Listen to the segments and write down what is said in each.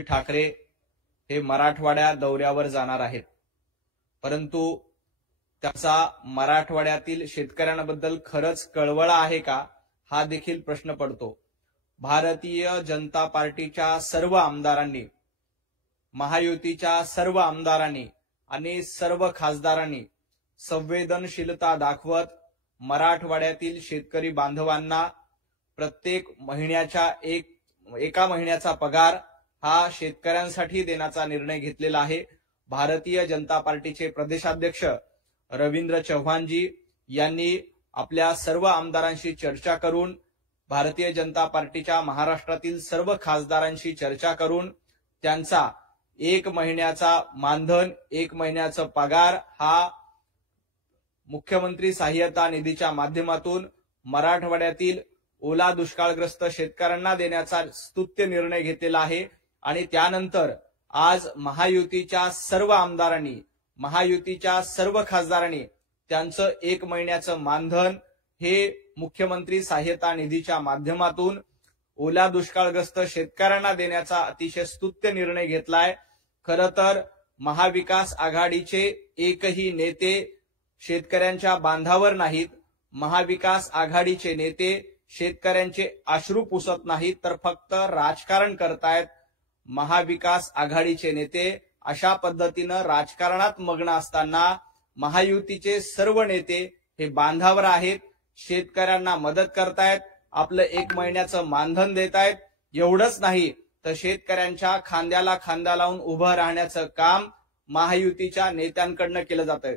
ठाकरे हे मराठवाड्या दौऱ्यावर जाणार आहेत, परंतु त्याचा मराठवाड्यातील शेतकऱ्यांबद्दल खरंच कळवळा आहे का, हा देखील प्रश्न पडतो। भारतीय जनता पार्टीच्या सर्व आमदारांनी, महायुतीच्या सर्व आमदारांनी आणि सर्व खासदारांनी संवेदनशीलता दाखवत मराठवाड्यातील शेतकरी बांधवांना प्रत्येक महिन्याच्या एका महिन्याचा पगार हा शेतकऱ्यांसाठी देण्याचा निर्णय घेतलेला आहे। भारतीय जनता पार्टीचे प्रदेशाध्यक्ष रवींद्र चव्हाणजी यांनी आपल्या सर्व आमदारांशी चर्चा करून, भारतीय जनता पार्टीच्या महाराष्ट्रातील सर्व खासदारांशी चर्चा करून त्यांचा एक महिन्याचा मानधन, एक महिन्याचा पगार हा मुख्यमंत्री सहाय्यता निधीच्या माध्यमातून मराठवाड्यातील ओला दुष्काळग्रस्त शेतकऱ्यांना देण्याचा स्तुत्य निर्णय घेतलेला आहे। आणि त्यानंतर आज महायुतीच्या सर्व आमदारांनी, महायुतीच्या सर्व खासदारांनी त्यांचं एक महिन्याचं मानधन हे मुख्यमंत्री सहाय्यता निधीच्या माध्यमातून ओला दुष्काळग्रस्त शेतकऱ्यांना देण्याचा अतिशय स्तुत्य निर्णय घेतलाय। खरं तर महाविकास आघाडीचे एकही नेते शेतकऱ्यांच्या बांधावर नाहीत। महाविकास आघाडीचे नेते शेतकऱ्यांचे अश्रू पुसत नाहीत, तर फक्त राजकारण करतायत। महाविकास आघाडीचे नेते अशा पद्धतीनं राजकारणात मग्न असताना महायुतीचे सर्व नेते हे बांधावर आहेत, शेतकऱ्यांना मदत करतायत, आपलं एक महिन्याचं मानधन देतायत। एवढंच नाही तर शेतकऱ्यांच्या खांद्याला खांदा लावून उभं राहण्याचं काम महायुतीच्या नेत्यांकडनं केलं जातंय।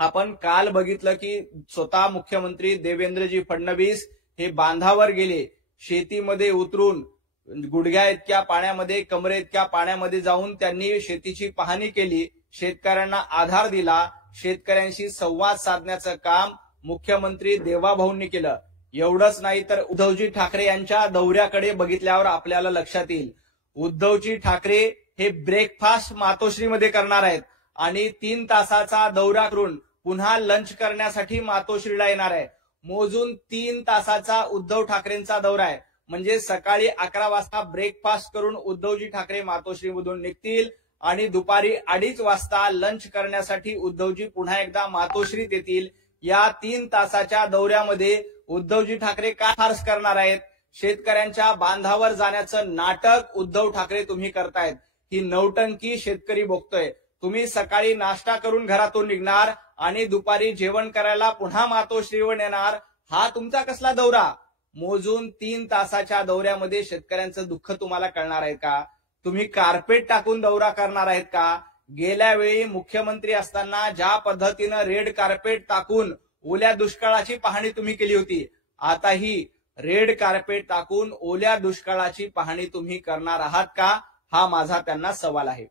आपण काल बघितलं की स्वतः मुख्यमंत्री देवेंद्रजी फडणवीस हे बांधावर गेले, शेतीमध्ये उतरून गुडघ्या इतक्या पाण्यामध्ये, कमरे इतक्या पाण्यामध्ये जाऊन त्यांनी शेतीची पाहणी केली, शेतकऱ्यांना आधार दिला, शेतकऱ्यांशी संवाद साधण्याचं काम मुख्यमंत्री देवाभाऊंनी केलं। एवढंच नाही तर उद्धवजी ठाकरे यांच्या दौऱ्याकडे बघितल्यावर आपल्याला लक्षात येईल, उद्धवजी ठाकरे हे ब्रेकफास्ट मातोश्रीमध्ये करणार आहेत आणि 3 तासाचा दौरा करून पुन्हा लंच करण्यासाठी मातोश्रीला येणार आहे। मोजून 3 तासाचा उद्धव ठाकरेंचा दौरा आहे, म्हणजे सकाळी 11 वाजता ब्रेकफास्ट करून उद्धवजी ठाकरे मातोश्रीमधून निघतील आणि दुपारी 2:30 वाजता लंच करण्यासाठी उद्धवजी पुन्हा एकदा मातोश्रीत येतील। या 3 तासाच्या दौऱ्यामध्ये उद्धवजी ठाकरे काय फार्स करणार आहेत? शेतकऱ्यांच्या बांधावर जाण्याचं नाटक उद्धव ठाकरे तुम्ही करतायत। ही नौटंकी शेतकरी बघतोय। तुम्ही सकाळी नाश्ता करून घरातून निघणार आणि दुपारी जेवण करायला पुन्हा मातोश्रीवर येणार, हा तुमचा कसला दौरा? मोजून 3 तासाच्या दौऱ्यामध्ये शेतकऱ्यांचं दुःख तुम्हाला कळणार आहे का? तुम्ही कार्पेट टाकून दौरा करणार आहेत का? गेल्या वेळी मुख्यमंत्री असताना ज्या पद्धतीनं रेड कार्पेट टाकून ओल्या दुष्काळाची पाहणी तुम्ही केली होती, आताही रेड कार्पेट टाकून ओल्या दुष्काळाची पाहणी तुम्ही करणार आहात का? हा माझा त्यांना सवाल आहे।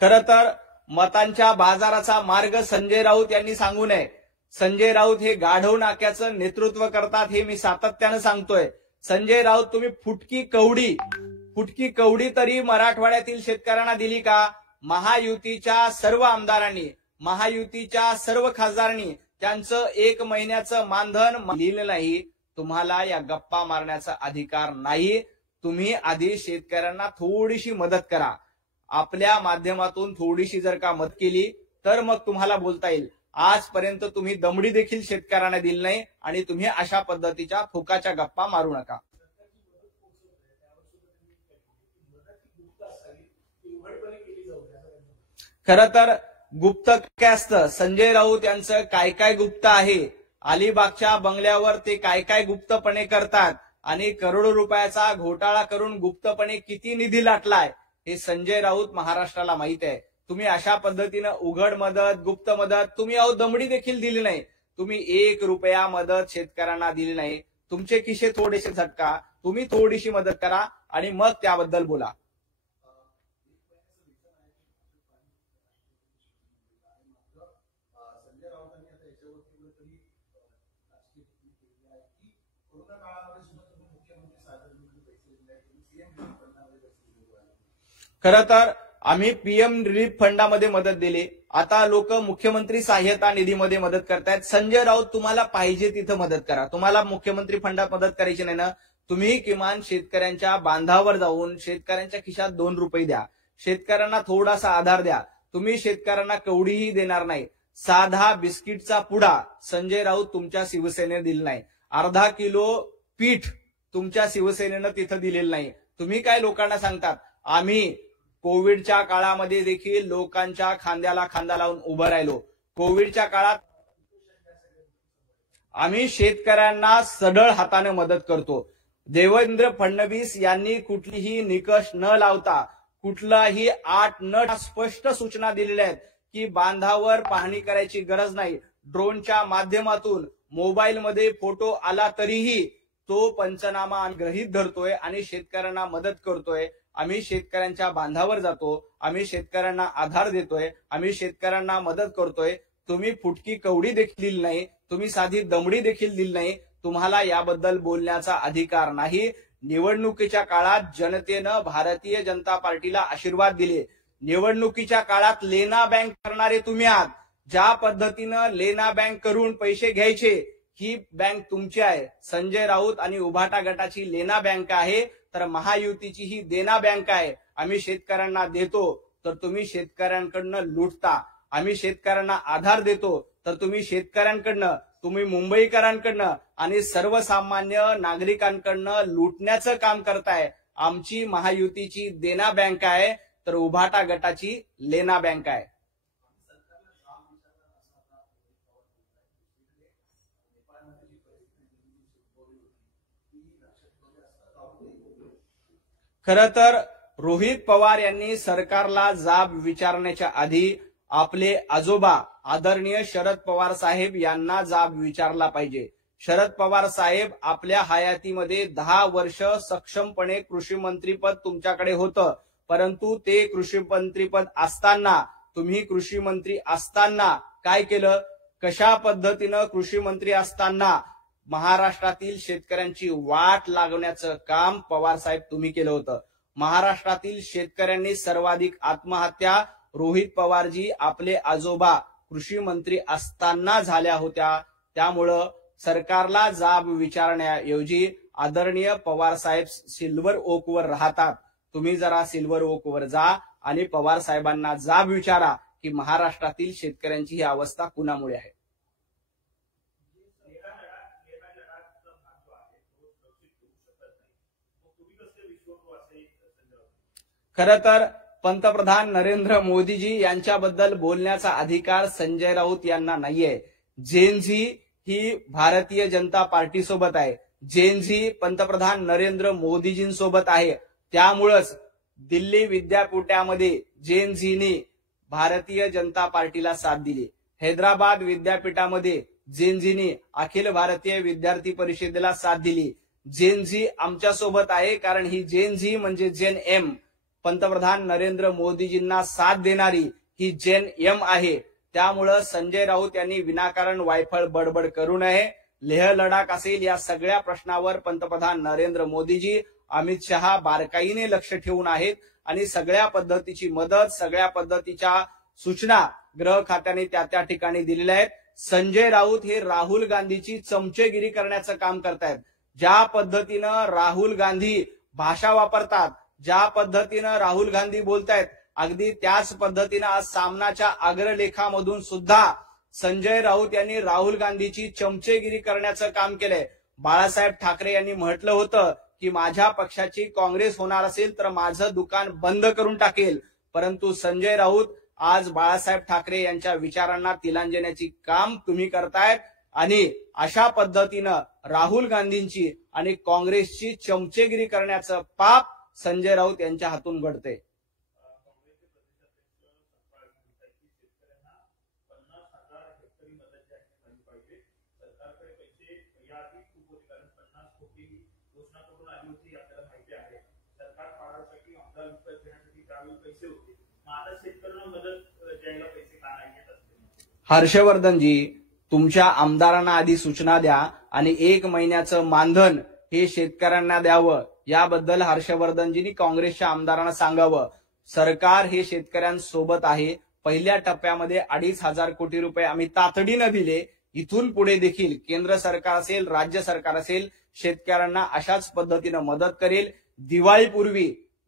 खरं तर मतांच्या बाजाराचा मार्ग संजय राऊत यांनी सांगू नये। संजय राऊत हे गाढव नाक्याचं नेतृत्व करतात, हे मी सातत्यानं सांगतोय। संजय राऊत, तुम्ही फुटकी कवडी तरी मराठवाड्यातील शेतकऱ्यांना दिली का? महायुतीच्या सर्व आमदारांनी, महायुतीच्या सर्व खासदारांनी त्यांचं एक महिन्याचं मानधन दिलं नाही। तुम्हाला या गप्पा मारण्याचा अधिकार नाही। तुम्ही आधी शेतकऱ्यांना थोडीशी मदत करा। आपल्या माध्यमातून थोडीशी जर का मदत केली तर मग तुम्हाला बोलता येईल। आजपर्यंत तुम्ही दमडी देखील शेतकऱ्यांना दिली नाही आणि तुम्ही अशा पद्धतीच्या फुकाच्या गप्पा मारू नका। खरं तर गुप्त काय असतं, संजय राऊत यांचं काय काय गुप्त आहे, अलिबागच्या बंगल्यावर ते काय काय गुप्तपणे करतात आणि करोडो रुपयाचा घोटाळा करून गुप्तपणे किती निधी लाटलाय हे संजय राऊत महाराष्ट्राला माहित आहे। तुम्ही अशा पद्धतीनं उघड मदत, गुप्त मदत, तुम्ही अहो दमडी देखील दिली नाही। तुम्ही 1 रुपया मदत शेतकऱ्यांना दिली नाही। तुमचे खिसे थोडेसे झटका, तुम्ही थोडीशी मदत करा आणि मग त्याबद्दल बोला। खरं तर आम्ही पीएम रिलीफ फंडामध्ये मदत दिली, आता लोक मुख्यमंत्री सहाय्यता निधीमध्ये मदत करतायत. संजय राऊत तुम्हाला पाहिजे तिथं मदत करा. तुम्हाला मुख्यमंत्री फंडात मदत करायची नाही ना, तुम्ही किमान शेतकऱ्यांच्या बांधावर जाऊन शेतकऱ्यांच्या खिशात 2 रुपये द्या, शेतकऱ्यांना थोडासा आधार द्या. तुम्ही शेतकऱ्यांना कवडीही देणार नाही. साधा बिस्किटचा पुडा संजय राऊत तुमच्या शिवसेनेने दिला नाही. अर्धा किलो पीठ तुमच्या शिवसेनेनं तिथं दिलेलं नाही. तुम्ही काय लोकांना सांगतात, आम्ही कोविडच्या काळामध्ये देखील लोकांच्या खांद्याला खांदा लावून उभं राहिलो. कोविडच्या काळात आम्ही शेतकऱ्यांना सढळ हाताने मदत करतो. देवेंद्र फडणवीस यांनी कुठलीही निकष न लावता, कुठलाही आट न स्पष्ट सूचना दिलेल्या आहेत की बांधावर पाहणी करायची गरज नाही. ड्रोनच्या माध्यमातून मोबाईलमध्ये फोटो आला तरीही तो पंचनामा गृहीत धरतोय आणि शेतकऱ्यांना मदत करतोय. आम्ही शेतकऱ्यांच्या बांधावर जातो, आम्ही शेतकऱ्यांना आधार देतोय, आम्ही शेतकऱ्यांना मदत करतोय. तुम्ही फुटकी कवडी देखील दिली नाही, तुम्ही साधी दमडी देखील दिली नाही. तुम्हाला याबद्दल बोलण्याचा अधिकार नाही. निवडणुकीच्या काळात जनतेनं भारतीय जनता पार्टीला आशीर्वाद दिले. निवडणुकीच्या काळात लेना बँक करणारे तुम्ही आहात. ज्या पद्धतीनं लेना बँक करून पैसे घ्यायचे, ही बँक तुमची आहे. संजय राऊत आणि उभाटा गटाची लेना बँक आहे, तर महायुतीची ही देना बँक आहे. आम्ही शेतकऱ्यांना देतो तर तुम्ही शेतकऱ्यांकडनं लुटता. आम्ही शेतकऱ्यांना आधार देतो तर तुम्ही शेतकऱ्यांकडनं, तुम्ही मुंबईकरांकडनं आणि सर्वसामान्य नागरिकांकडनं लुटण्याचं काम करताय. आमची महायुतीची देना बँक आहे तर उभाटा गटाची लेना बँक आहे. खरं तर रोहित पवार यांनी सरकारला जाब विचारण्याच्या आधी आपले आजोबा आदरणीय शरद पवार साहेब यांना जाब विचारला पाहिजे. शरद पवार साहेब, आपल्या हयातीमध्ये 10 वर्ष सक्षमपणे कृषी मंत्रीपद तुमच्याकडे होतं, परंतु ते कृषी मंत्रीपद असताना, तुम्ही कृषी मंत्री असताना काय केलं, कशा पद्धतीनं कृषी मंत्री असताना महाराष्ट्रातील शेतकऱ्यांची वाट लागवण्याचं काम पवार साहेब तुम्ही केलं होतं. महाराष्ट्रातील शेतकऱ्यांनी सर्वाधिक आत्महत्या रोहित पवारजी आपले आजोबा कृषी मंत्री असताना झाल्या होत्या. त्यामुळं सरकारला जाब विचारण्याऐवजी आदरणीय पवार साहेब सिल्वर ओकवर राहतात. तुम्ही जरा सिल्वर ओकवर जा आणि पवार साहेबांना जाब विचारा की महाराष्ट्रातील शेतकऱ्यांची ही अवस्था कुणामुळे आहे. खरं तर पंतप्रधान नरेंद्र मोदीजी यांच्याबद्दल बोलण्याचा अधिकार संजय राऊत यांना नाहीये. जेनझी ही भारतीय जनता पार्टी सोबत आहे. जेनझी पंतप्रधान नरेंद्र मोदीजींसोबत आहे. त्यामुळेच दिल्ली विद्यापीठामध्ये जेनझीनी भारतीय जनता पार्टीला साथ दिली. हैदराबाद विद्यापीठामध्ये जेनझीनी अखिल भारतीय विद्यार्थी परिषदेला साथ दिली. जेनझी आमच्या सोबत आहे कारण ही जेनझी म्हणजे जेन एम, पंतप्रधान नरेंद्र मोदीजींना साथ देणारी ही जेन एम आहे. त्यामुळं संजय राऊत यांनी विनाकारण वायफळ बडबड करू नये. लेह लडाख असेल, या सगळ्या प्रश्नावर पंतप्रधान नरेंद्र मोदीजी, अमित शहा बारकाईने लक्ष ठेवून आहेत आणि सगळ्या पद्धतीची मदत, सगळ्या पद्धतीच्या सूचना गृह खात्याने त्या ठिकाणी दिलेल्या आहेत. संजय राऊत हे राहुल गांधीची चमचेगिरी करण्याचं काम करतायत. ज्या पद्धतीनं राहुल गांधी भाषा वापरतात, ज्या पद्धतीनं राहुल गांधी बोलतायत, अगदी त्याच पद्धतीनं आज सामनाच्या अग्रलेखामधून सुद्धा संजय राऊत यांनी राहुल गांधीची चमचेगिरी करण्याचं काम केलंय. बाळासाहेब ठाकरे यांनी म्हटलं होतं की माझ्या पक्षाची काँग्रेस होणार असेल तर माझं दुकान बंद करून टाकेल, परंतु संजय राऊत आज बाळासाहेब ठाकरे यांच्या विचारांना तिलांजण्याची काम तुम्ही करतायत आणि अशा पद्धतीनं राहुल गांधींची आणि काँग्रेसची चमचेगिरी करण्याचं पाप संजय राऊत यांच्या हातून घडते. हर्षवर्धनजी, तुमच्या आमदारांना आधी सूचना द्या आणि 1 महिन्याचं मानधन हे शेतकऱ्यांना द्यावं, याबद्दल हर्षवर्धनजींनी काँग्रेसच्या आमदारांना सांगावं. सरकार हे शेतकऱ्यांसोबत आहे. पहिल्या टप्प्यामध्ये 2,500 कोटी रुपये आम्ही तातडीनं दिले. इथून पुढे देखील केंद्र सरकार असेल, राज्य सरकार असेल, शेतकऱ्यांना अशाच पद्धतीनं मदत करेल.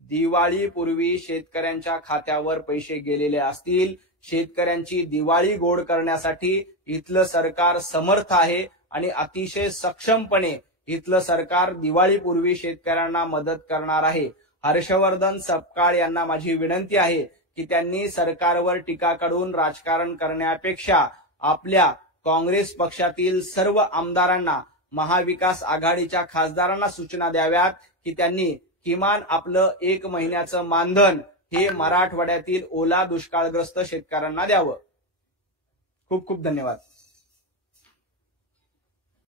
दिवाळीपूर्वी शेतकऱ्यांच्या खात्यावर पैसे गेलेले असतील. शेतकऱ्यांची दिवाळी गोड करण्यासाठी इथलं सरकार समर्थ आहे आणि अतिशय सक्षमपणे इथलं सरकार दिवाळीपूर्वी शेतकऱ्यांना मदत करणार आहे. हर्षवर्धन सपकाळ यांना माझी विनंती आहे की त्यांनी सरकारवर टीका करून राजकारण करण्यापेक्षा आपल्या काँग्रेस पक्षातील सर्व आमदारांना, महाविकास आघाडीच्या खासदारांना सूचना द्याव्यात की त्यांनी किमान आपलं 1 महिन्याचं मानधन हे मराठवाड्यातील ओला दुष्काळग्रस्त शेतकऱ्यांना द्यावं. खूप खूप धन्यवाद.